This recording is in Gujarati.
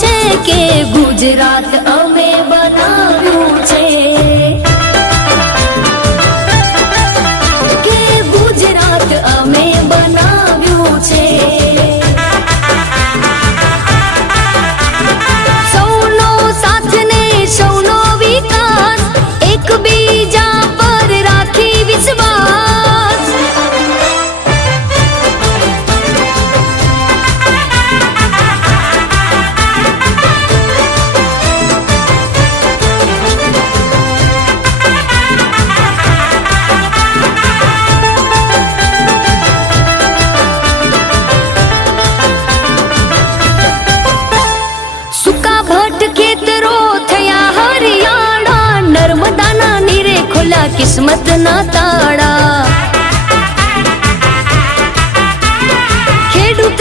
છે કે ગુજરાત અમે બનાવ્યું છે, કે ગુજરાત અમે બનાવ્યું છે. સૌનો સાથ ને સૌનો વિકાસ, એકબીજા પર રાખી વિશ્વાસ. સુકા ભટ્ટ ખેતરો થયા હરિયાળા, નર્મદાના નીરે ખોલ્યા કિસ્મતના તાળા.